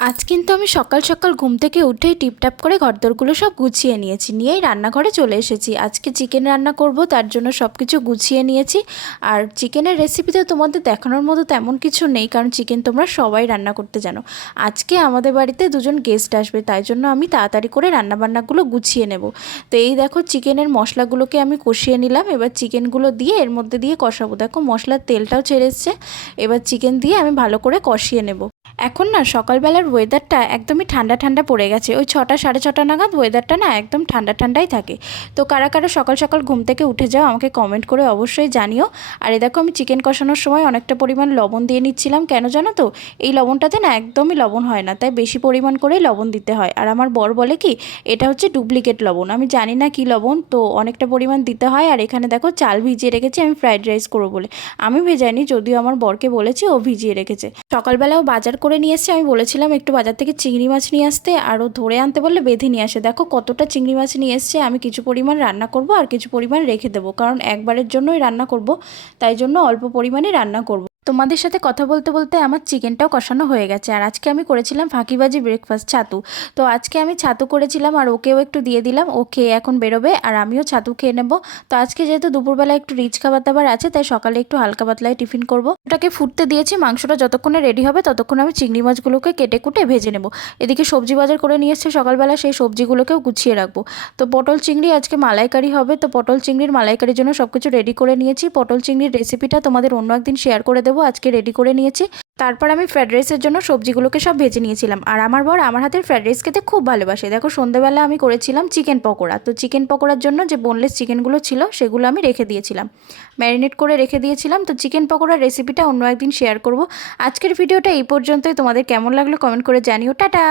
আজ কিন্তু আমি সকাল সকাল ঘুম থেকে উঠেই টিপটাপ করে ঘরদোরগুলো সব গুছিয়ে নিয়েছি, নিয়েই রান্নাঘরে চলে এসেছি। আজকে চিকেন রান্না করব, তার জন্য সব কিছু গুছিয়ে নিয়েছি। আর চিকেনের রেসিপিতে তোমাদের দেখানোর মতো তেমন কিছু নেই, কারণ চিকেন তোমরা সবাই রান্না করতে জানো। আজকে আমাদের বাড়িতে দুজন গেস্ট আসবে, তাই জন্য আমি তাড়াতাড়ি করে রান্নাবান্নাগুলো গুছিয়ে নেব। তো এই দেখো, চিকেনের মশলাগুলোকে আমি কষিয়ে নিলাম। এবার চিকেনগুলো দিয়ে এর মধ্যে দিয়ে কষাবো। দেখো মশলার তেলটাও ছেড়ে এসছে। এবার চিকেন দিয়ে আমি ভালো করে কষিয়ে নেব। এখন না সকালবেলার ওয়েদারটা একদমই ঠান্ডা ঠান্ডা পড়ে গেছে। ওই 6টা সাড়ে 6টা নাগাদ ওয়েদারটা না একদম ঠান্ডা ঠান্ডাই থাকে। তো কারা কারা সকাল সকাল ঘুম থেকে উঠে যাও আমাকে কমেন্ট করে অবশ্যই জানিও। আর এই দেখো, আমি চিকেন কষানোর সময় অনেকটা পরিমাণ লবণ দিয়ে নিচ্ছিলাম। কেন জানো তো, এই লবণটাতে না একদমই লবণ হয় না, তাই বেশি পরিমাণ করেই লবণ দিতে হয়। আর আমার বর বলে কি এটা হচ্ছে ডুপ্লিকেট লবণ, আমি জানি না কি লবণ, তো অনেকটা পরিমাণ দিতে হয়। আর এখানে দেখো চাল ভিজিয়ে রেখেছি আমি ফ্রাইড রাইস করবো বলে। আমি ভেজাইনি, যদিও আমার বরকে বলেছি, ও ভিজিয়ে রেখেছে। সকালবেলাও বাজার করে নিয়ে এসছে। আমি বলেছিলাম একটু বাজার থেকে চিংড়ি মাছ নিয়ে আসতে, আরও ধরে আনতে বললে বেঁধে নিয়ে আসে। দেখো কতটা চিংড়ি মাছ নিয়ে এসছে। আমি কিছু পরিমাণ রান্না করব আর কিছু পরিমাণ রেখে দেবো, কারণ একবারের জন্যই রান্না করব, তাই জন্য অল্প পরিমাণে রান্না করব। তোমাদের সাথে কথা বলতে বলতে আমার চিকেনটাও কষানো হয়ে গেছে। আর আজকে আমি করেছিলাম ফাঁকিবাজি ব্রেকফাস্ট, ছাতু। তো আজকে আমি ছাতু করেছিলাম আর ওকেও একটু দিয়ে দিলাম। ও খেয়ে এখন বেরোবে আর আমিও ছাতু খেয়ে নেব। তো আজকে যেহেতু দুপুরবেলা একটু রিচ খাবার দাবার আছে, তাই সকালে একটু হালকা পাতলায় টিফিন করব। ওটাকে ফুটতে দিয়েছি। মাংসটা যতক্ষণে রেডি হবে ততক্ষণ আমি চিংড়ি মাছগুলোকে কেটে কুটে ভেজে নেব। এদিকে সবজি বাজার করে নিয়ে এসছে সকালবেলা, সেই সবজিগুলোকেও গুছিয়ে রাখবো। তো পটল চিংড়ি আজকে মালাইকারি হবে, তো পটল চিংড়ির মালাইকারির জন্য সব কিছু রেডি করে নিয়েছি। পটল চিংড়ির রেসিপিটা তোমাদের অন্য একদিন শেয়ার করে দেবো, আজকে রেডি করে নিয়েছি। তারপর আমি ফ্রাইড রাইসের জন্য সবজিগুলোকে সব ভেজে নিয়েছিলাম। আর আমার বর আমার হাতের ফ্রাইড রাইস খেতে খুব ভালোবাসে। দেখো সন্ধ্যাবেলা আমি করেছিলাম চিকেন পকোড়া। তো চিকেন পকোড়ার জন্য যে বোনলেস চিকেনগুলো ছিল সেগুলো আমি রেখে দিয়েছিলাম, ম্যারিনেট করে রেখে দিয়েছিলাম। তো চিকেন পকোড়ার রেসিপিটা অন্য একদিন শেয়ার করব। আজকের ভিডিওটা এই পর্যন্তই। তোমাদের কেমন লাগলো কমেন্ট করে জানিও। টাটা।